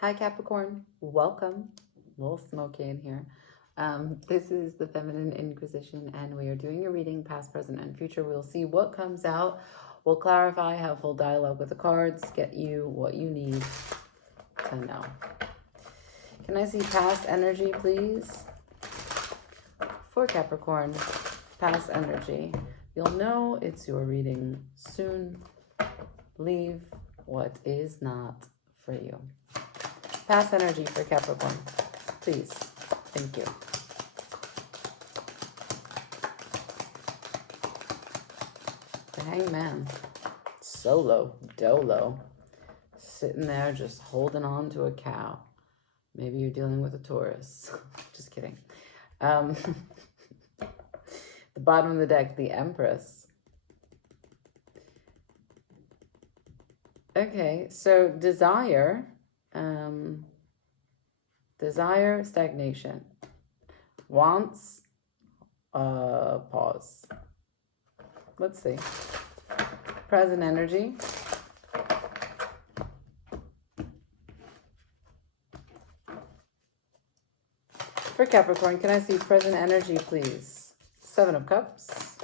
Hi, Capricorn. Welcome. A little smoky in here. This is the Feminine Inquisition, and we are doing a reading past, present, and future. We'll see what comes out. We'll clarify, have full dialogue with the cards, get you what you need to know. Can I see past energy, please? For Capricorn, past energy. You'll know it's your reading soon. Leave what is not for you. Past energy for Capricorn, please. Thank you. The Hangman, solo, dolo, sitting there just holding on to a cow. Maybe you're dealing with a Taurus. Just kidding. The bottom of the deck, the Empress. Okay, so desire, stagnation. Wants, pause. Let's see. Present energy. For Capricorn, can I see present energy, please? Seven of Cups.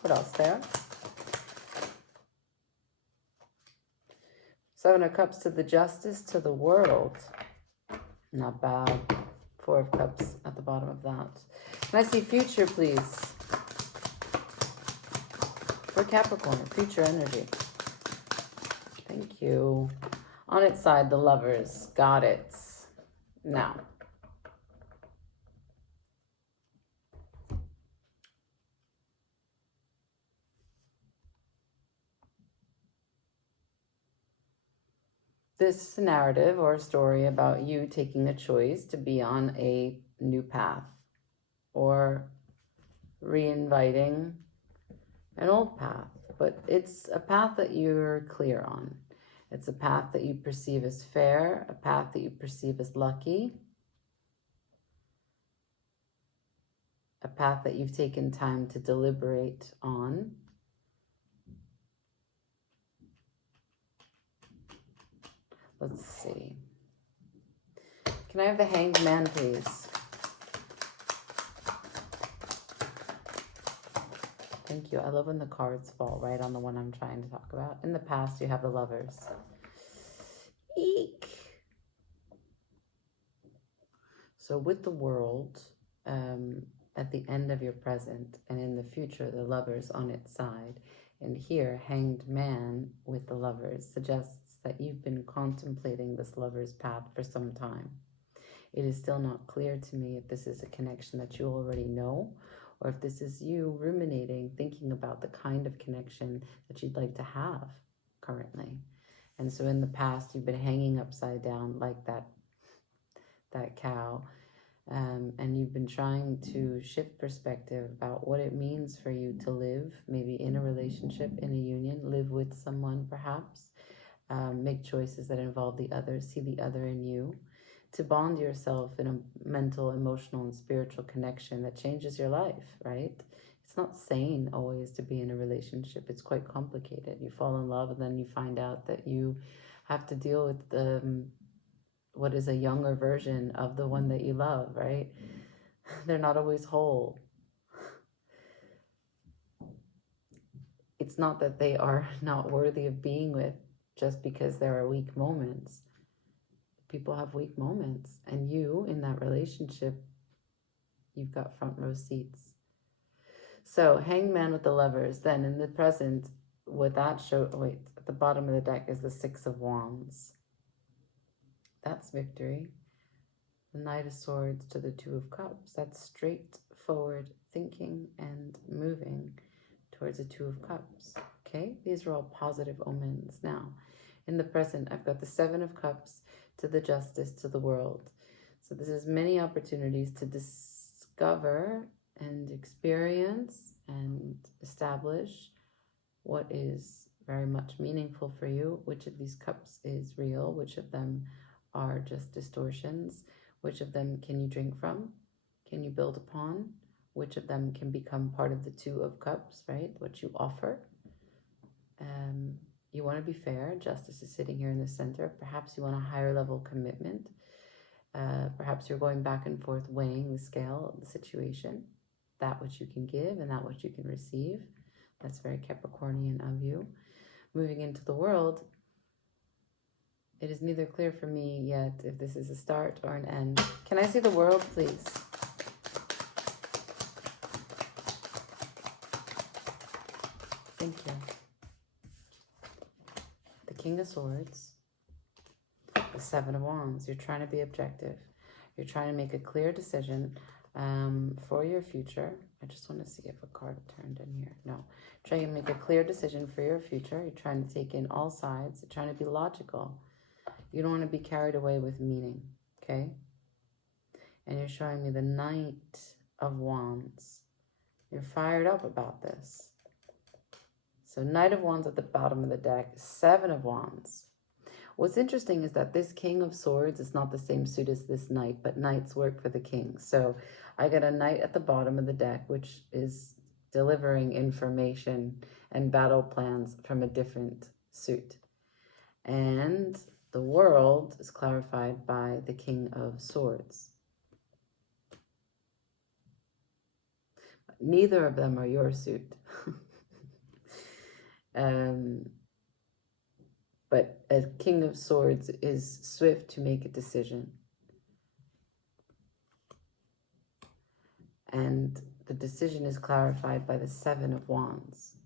What else there? Seven of Cups to the Justice, to the World. Not bad. Four of Cups at the bottom of that. Can I see future, please? For Capricorn, future energy. Thank you. On its side, the Lovers. Got it. Now. This is a narrative or a story about you taking a choice to be on a new path or reinviting an old path, but it's a path that you're clear on. It's a path that you perceive as fair, a path that you perceive as lucky, a path that you've taken time to deliberate on. Let's see. Can I have the Hanged Man, please? Thank you. I love when the cards fall right on the one I'm trying to talk about. In the past, you have the Lovers. Eek. So with the World, at the end of your present, and in the future, the Lovers on its side, and here, Hanged Man with the Lovers suggests that you've been contemplating this lover's path for some time. It is still not clear to me if this is a connection that you already know, or if this is you ruminating, thinking about the kind of connection that you'd like to have currently. And so in the past, you've been hanging upside down like that cow, and you've been trying to shift perspective about what it means for you to live, maybe in a relationship, in a union, live with someone perhaps, make choices that involve the other, see the other in you, to bond yourself in a mental, emotional, and spiritual connection that changes your life, right? It's not sane always to be in a relationship. It's quite complicated. You fall in love and then you find out that you have to deal with what is a younger version of the one that you love, right? They're not always whole. It's not that they are not worthy of being with just because there are weak moments. People have weak moments, and you in that relationship, you've got front row seats. So Hanged Man with the Lovers. Then in the present, what that show, wait, at the bottom of the deck is the Six of Wands. That's victory. The Knight of Swords to the Two of Cups. That's straightforward thinking and moving towards the Two of Cups. Okay, these are all positive omens. Now, in the present, I've got the Seven of Cups to the Justice, to the World. So this is many opportunities to discover and experience and establish what is very much meaningful for you. Which of these cups is real? Which of them are just distortions? Which of them can you drink from? Can you build upon? Which of them can become part of the Two of Cups, right? What you offer. You want to be fair. Justice is sitting here in the center. Perhaps you want a higher level commitment. Perhaps you're going back and forth weighing the scale of the situation, that which you can give and that which you can receive. That's very Capricornian of you. Moving into the world, it is neither clear for me yet if this is a start or an end. Can I see the world, please? Thank you. The King of Swords. The Seven of Wands. You're trying to be objective. You're trying to make a clear decision for your future. I just want to see if a card turned in here. No. Trying to make a clear decision for your future. You're trying to take in all sides. You're trying to be logical. You don't want to be carried away with meaning, okay? And you're showing me the Knight of Wands. You're fired up about this. So Knight of Wands at the bottom of the deck, Seven of Wands. What's interesting is that this King of Swords is not the same suit as this Knight, but Knights work for the King. So I got a Knight at the bottom of the deck, which is delivering information and battle plans from a different suit. And the world is clarified by the King of Swords. Neither of them are your suit. But a King of Swords is swift to make a decision. And the decision is clarified by the Seven of Wands.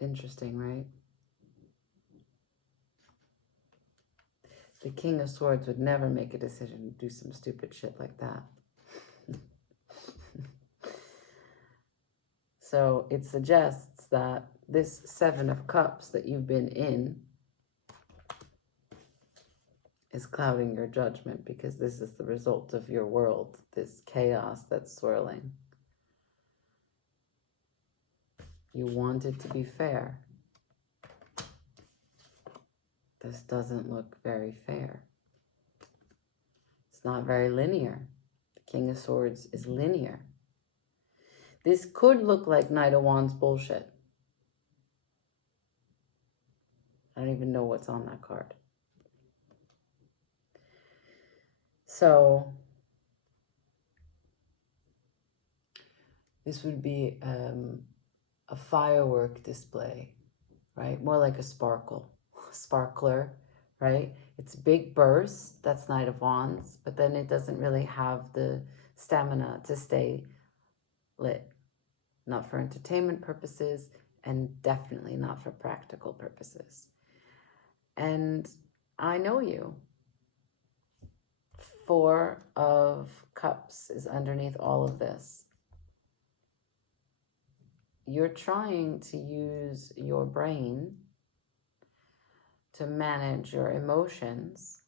Interesting, right? The King of Swords would never make a decision to do some stupid shit like that. So it suggests that this Seven of Cups that you've been in is clouding your judgment, because this is the result of your world, this chaos that's swirling. You want it to be fair. This doesn't look very fair. It's not very linear. The King of Swords is linear. This could look like Knight of Wands bullshit. I don't even know what's on that card. So this would be a firework display, right? More like a sparkler, right? It's big bursts, that's Knight of Wands, but then it doesn't really have the stamina to stay lit. Not for entertainment purposes, and definitely not for practical purposes. And I know you. Four of Cups is underneath all of this. You're trying to use your brain to manage your emotions.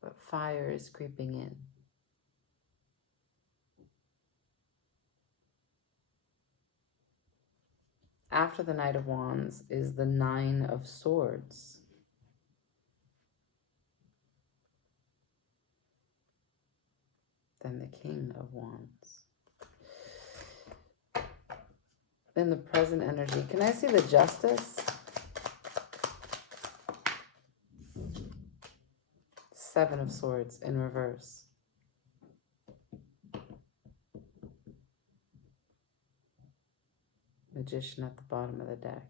But fire is creeping in. After the Knight of Wands is the Nine of Swords. Then the King of Wands. Then the present energy. Can I see the Justice? Seven of Swords in reverse. Magician at the bottom of the deck.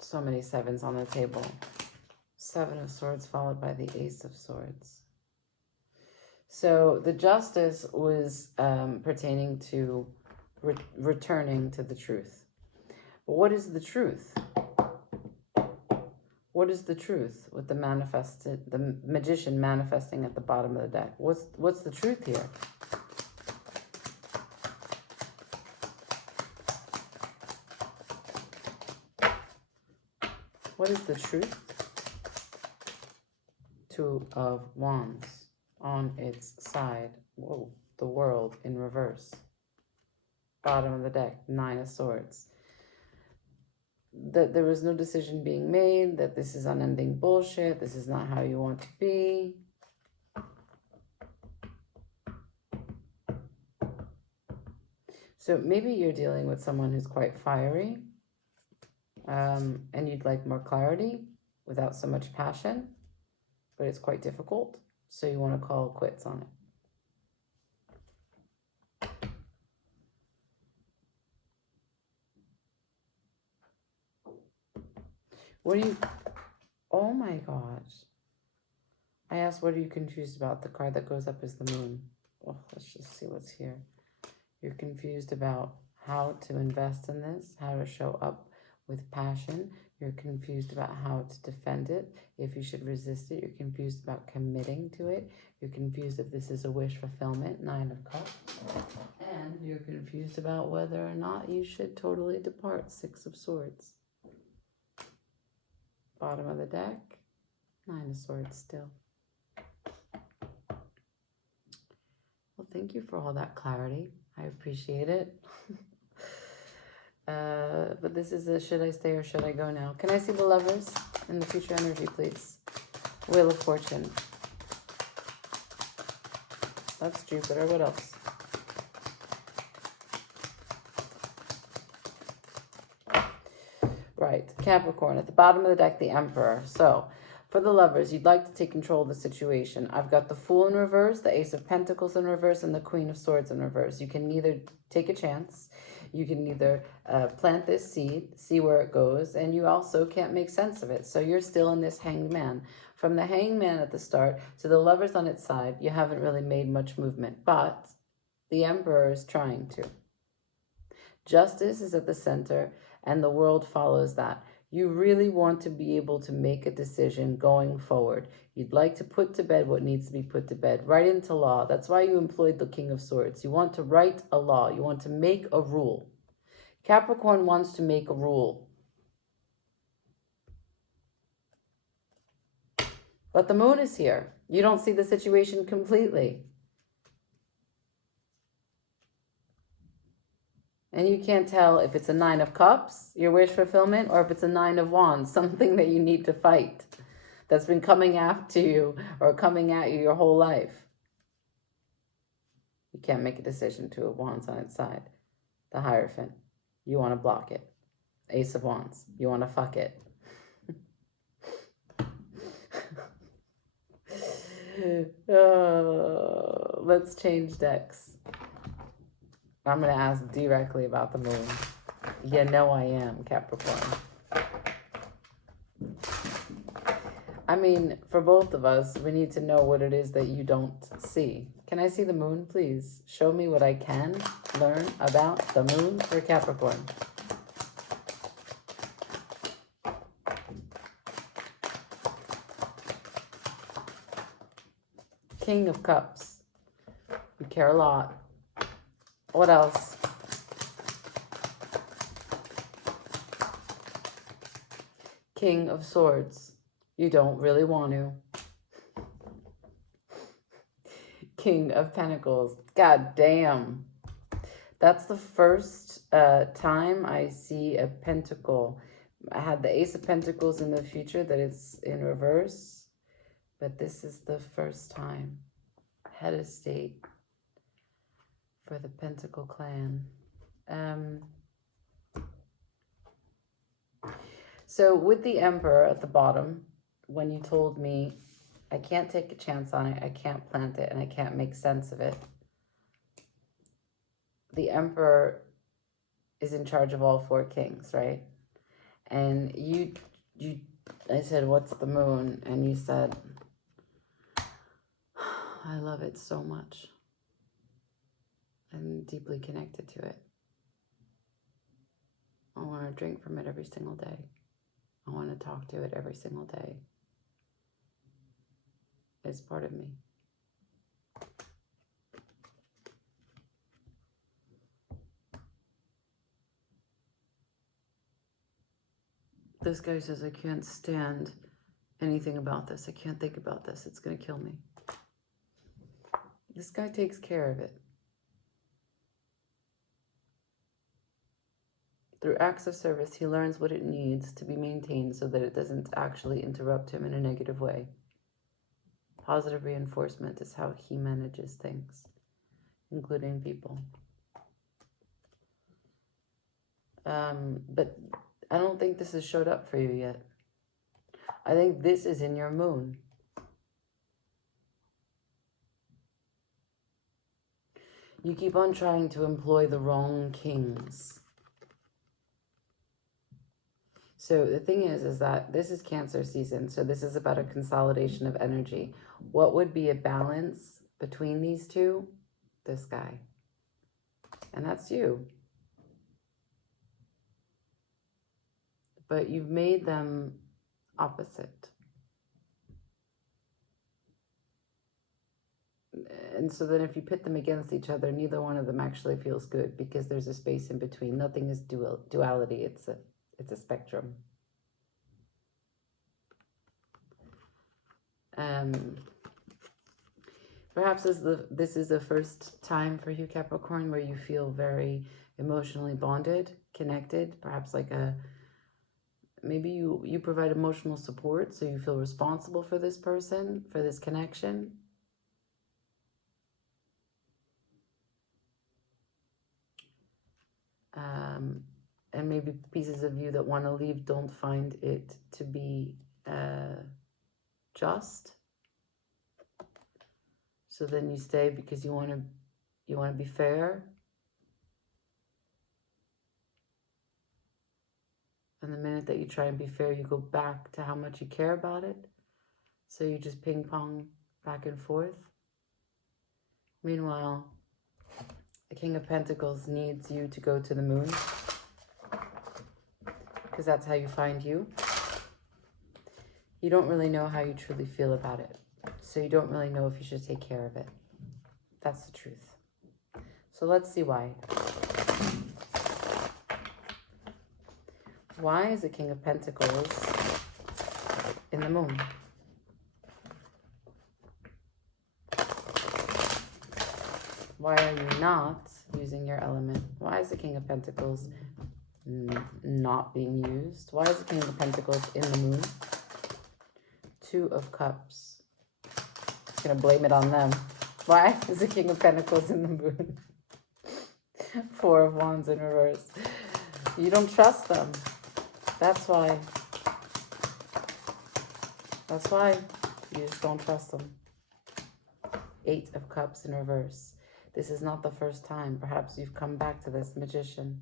So many sevens on the table. Seven of Swords followed by the Ace of Swords. So the Justice was pertaining to returning to the truth. But what is the truth? What is the truth with the Magician manifesting at the bottom of the deck? What's the truth here? What is the truth? Two of Wands on its side. Whoa, the world in reverse. Bottom of the deck, 9 of Swords. That there was no decision being made, that this is unending bullshit, this is not how you want to be. So maybe you're dealing with someone who's quite fiery, and you'd like more clarity without so much passion, but it's quite difficult, so you want to call quits on it. What are you... Oh my gosh. I asked, what are you confused about? The card that goes up is the moon. Oh, let's just see what's here. You're confused about how to invest in this, how to show up with passion. You're confused about how to defend it, if you should resist it. You're confused about committing to it. You're confused if this is a wish fulfillment, 9 of Cups. And you're confused about whether or not you should totally depart, 6 of Swords. Bottom of the deck, 9 of Swords still. Well, thank you for all that clarity. I appreciate it. But this is a should I stay or should I go now? Can I see the Lovers in the future energy, please? Wheel of Fortune. That's Jupiter. What else? Right. Capricorn. At the bottom of the deck, the Emperor. So, for the Lovers, you'd like to take control of the situation. I've got the Fool in reverse, the Ace of Pentacles in reverse, and the Queen of Swords in reverse. You can neither take a chance. You can either plant this seed, see where it goes, and you also can't make sense of it. So you're still in this Hanged Man. From the Hanged Man at the start to the Lovers on its side, you haven't really made much movement, but the Emperor is trying to. Justice is at the center, and the world follows that. You really want to be able to make a decision going forward. You'd like to put to bed what needs to be put to bed, write into law. That's why you employed the King of Swords. You want to write a law. You want to make a rule. Capricorn wants to make a rule. But the moon is here. You don't see the situation completely. And you can't tell if it's a 9 of Cups, your wish fulfillment, or if it's a 9 of Wands, something that you need to fight that's been coming after you or coming at you your whole life. You can't make a decision. 2 of Wands on its side. The Hierophant. You want to block it. Ace of Wands. You want to fuck it. Let's change decks. I'm going to ask directly about the moon. You know I am, Capricorn. I mean, for both of us, we need to know what it is that you don't see. Can I see the moon, please? Show me what I can learn about the moon for Capricorn. King of Cups. You care a lot. What else? King of Swords. You don't really want to. King of Pentacles. God damn. That's the first time I see a pentacle. I had the Ace of Pentacles in the future that it's in reverse. But this is the first time. Head of state. For the Pentacle clan. So with the Emperor at the bottom, when you told me I can't take a chance on it, I can't plant it, and I can't make sense of it, the Emperor is in charge of all 4 kings, right? And I said, what's the moon? And you said, I love it so much. I'm deeply connected to it. I want to drink from it every single day. I want to talk to it every single day. It's part of me. This guy says, I can't stand anything about this. I can't think about this. It's going to kill me. This guy takes care of it. Through acts of service, he learns what it needs to be maintained so that it doesn't actually interrupt him in a negative way. Positive reinforcement is how he manages things, including people. But I don't think this has showed up for you yet. I think this is in your moon. You keep on trying to employ the wrong kings. So the thing is that this is Cancer season. So this is about a consolidation of energy. What would be a balance between these two? This guy. And that's you. But you've made them opposite. And so then if you pit them against each other, neither one of them actually feels good because there's a space in between. Nothing is duality. It's a spectrum. Perhaps this is the first time for you, Capricorn, where you feel very emotionally bonded, connected. Perhaps like maybe you provide emotional support, so you feel responsible for this person, for this connection. And maybe pieces of you that want to leave don't find it to be just. So then you stay because you want to be fair. And the minute that you try and be fair, you go back to how much you care about it. So you just ping pong back and forth. Meanwhile, the King of Pentacles needs you to go to the moon, because that's how you find you. You don't really know how you truly feel about it. So you don't really know if you should take care of it. That's the truth. So let's see why. Why is the King of Pentacles in the moon? Why are you not using your element? Why is the King of Pentacles not being used? Why is the King of Pentacles in the moon? Two of Cups. I'm going to blame it on them. Why is the King of Pentacles in the moon? Four of Wands in reverse. You don't trust them. That's why. That's why. You just don't trust them. Eight of Cups in reverse. This is not the first time. Perhaps you've come back to this, Magician.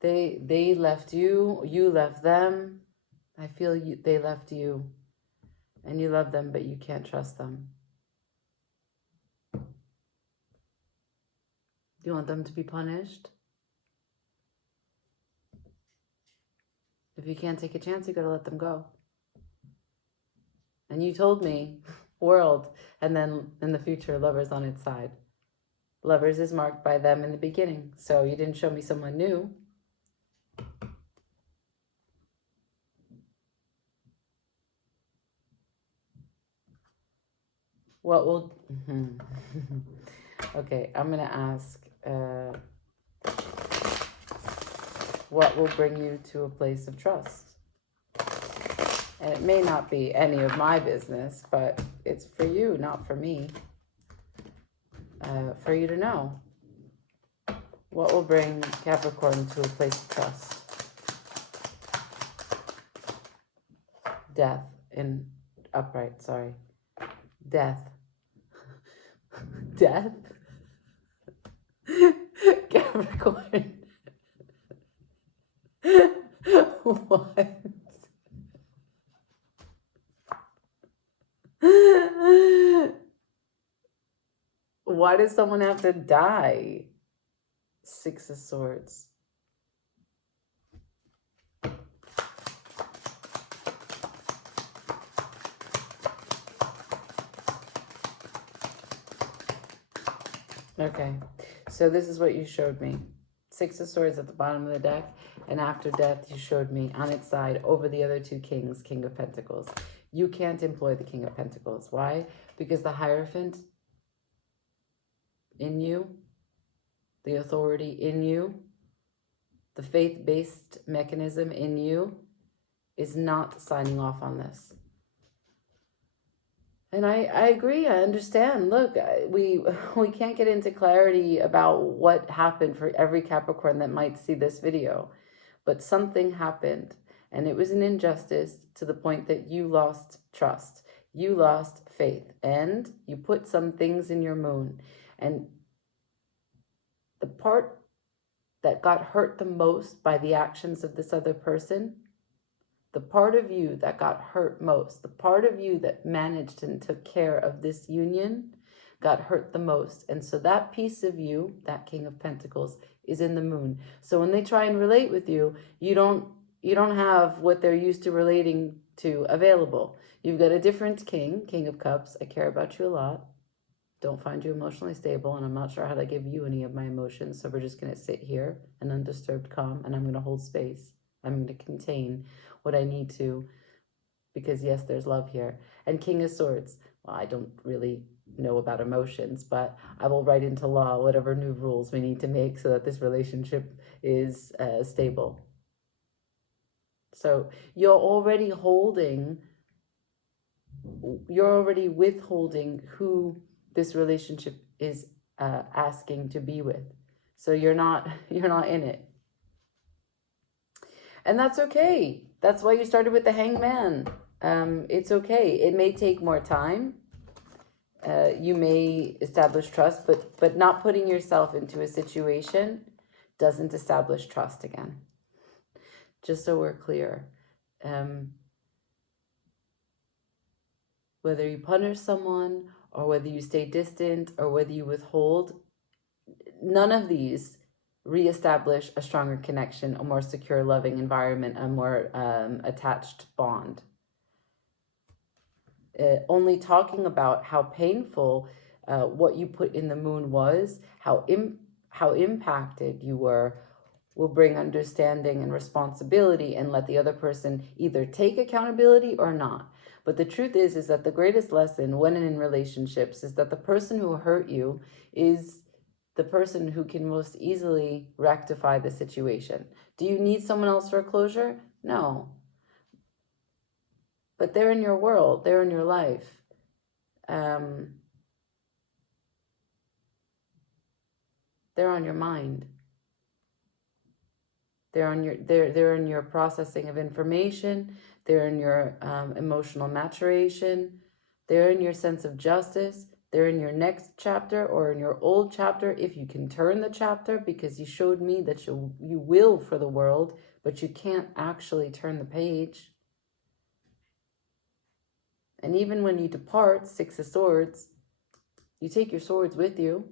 They left you, you left them. I feel they left you, and you love them, but you can't trust them. You want them to be punished? If you can't take a chance, you gotta let them go. And you told me, world, and then in the future, Lovers on its side. Lovers is marked by them in the beginning, so you didn't show me someone new. What will... Okay, I'm going to ask, what will bring you to a place of trust? And it may not be any of my business, but it's for you, not for me. For you to know. What will bring Capricorn to a place of trust? Death in upright, sorry. Death. Death? Capricorn. What? Why does someone have to die? Six of Swords. Okay, so this is what you showed me. Six of Swords at the bottom of the deck. And after death, you showed me on its side over the other two kings, King of Pentacles. You can't employ the King of Pentacles. Why? Because the Hierophant in you, the authority in you, the faith-based mechanism in you is not signing off on this. And I agree, I understand. Look, we can't get into clarity about what happened for every Capricorn that might see this video. But something happened, and it was an injustice to the point that you lost trust. You lost faith, and you put some things in your moon. And the part that got hurt the most by the actions of this other person, the part of you that got hurt most, the part of you that managed and took care of this union got hurt the most. And so that piece of you, that King of Pentacles, is in the moon. So when they try and relate with you, you don't have what they're used to relating to available. You've got a different king, King of Cups. I care about you a lot. Don't find you emotionally stable, and I'm not sure how to give you any of my emotions. So we're just going to sit here in undisturbed calm, and I'm going to hold space. I'm going to contain what I need to, because yes, there's love here. And King of Swords. Well, I don't really know about emotions, but I will write into law whatever new rules we need to make so that this relationship is stable. So you're already withholding who this relationship is asking to be with. So you're not in it. And that's okay. That's why you started with the Hangman. It's okay. It may take more time. You may establish trust, but not putting yourself into a situation doesn't establish trust again. Just so we're clear. Whether you punish someone, or whether you stay distant, or whether you withhold, none of these reestablish a stronger connection, a more secure, loving environment, a more attached bond. Only talking about how painful what you put in the moon was, how impacted you were, will bring understanding and responsibility, and let the other person either take accountability or not. But the truth is that the greatest lesson when in relationships is that the person who hurt you is the person who can most easily rectify the situation. Do you need someone else for closure? No. But they're in your world, they're in your life. They're on your mind. They're in your processing of information. They're in your emotional maturation. They're in your sense of justice. They're in your next chapter or in your old chapter, if you can turn the chapter, because you showed me that you will for the world, but you can't actually turn the page. And even when you depart, Six of Swords, you take your swords with you.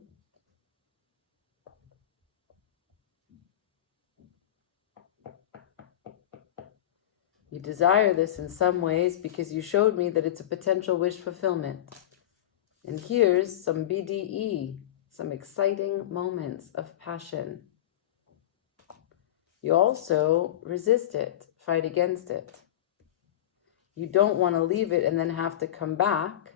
You desire this in some ways because you showed me that it's a potential wish fulfillment. And here's some BDE, some exciting moments of passion. You also resist it, fight against it. You don't want to leave it and then have to come back,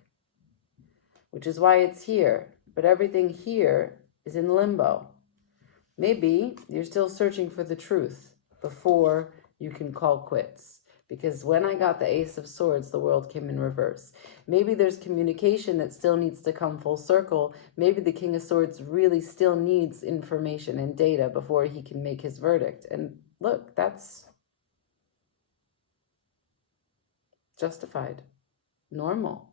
which is why it's here. But everything here is in limbo. Maybe you're still searching for the truth before you can call quits. Because when I got the Ace of Swords, the world came in reverse. Maybe there's communication that still needs to come full circle. Maybe the King of Swords really still needs information and data before he can make his verdict. And look, that's justified, normal.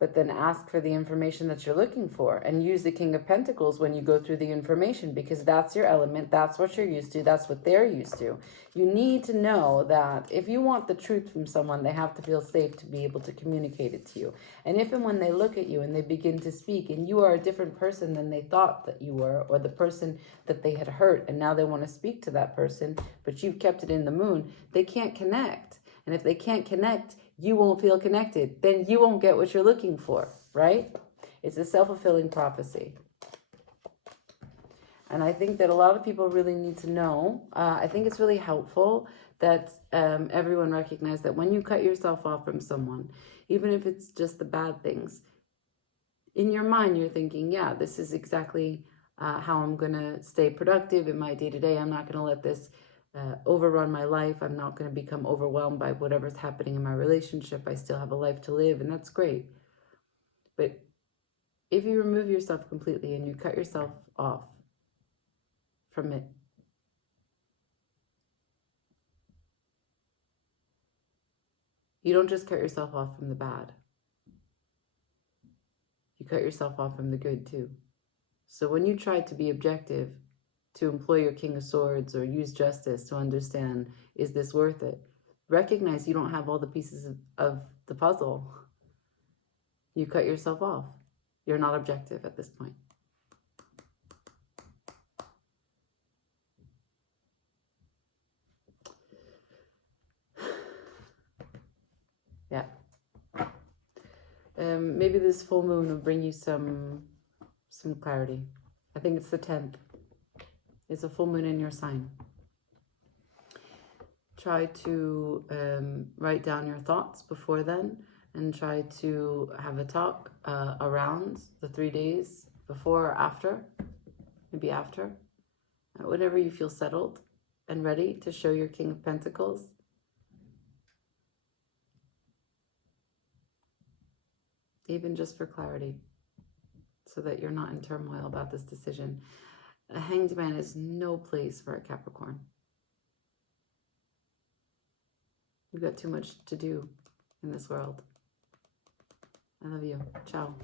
But then ask for the information that you're looking for and use the King of Pentacles when you go through the information, because that's your element. That's what you're used to. That's what they're used to. You need to know that if you want the truth from someone, they have to feel safe to be able to communicate it to you. And if and when they look at you and they begin to speak and you are a different person than they thought that you were, or the person that they had hurt, and now they want to speak to that person, but you've kept it in the moon, they can't connect. And if they can't connect, you won't feel connected. Then you won't get what you're looking for, right? It's a self-fulfilling prophecy. And I think that a lot of people really need to know. I think it's really helpful that everyone recognize that when you cut yourself off from someone, even if it's just the bad things, in your mind, you're thinking, yeah, this is exactly how I'm going to stay productive in my day-to-day. I'm not going to let this overrun my life. I'm not going to become overwhelmed by whatever's happening in my relationship. I still have a life to live, and that's great. But if you remove yourself completely and you cut yourself off from it, you don't just cut yourself off from the bad. You cut yourself off from the good too. So when you try to be objective, to employ your King of Swords or use justice to understand, is this worth it? Recognize you don't have all the pieces of the puzzle. You cut yourself off. You're not objective at this point. Yeah. Maybe this full moon will bring you some clarity. I think it's the 10th. It's a full moon in your sign. Try to write down your thoughts before then, and try to have a talk around the 3 days before or after, maybe after, whenever you feel settled and ready to show your King of Pentacles. Even just for clarity, so that you're not in turmoil about this decision. A Hanged Man is no place for a Capricorn. You've got too much to do in this world. I love you. Ciao.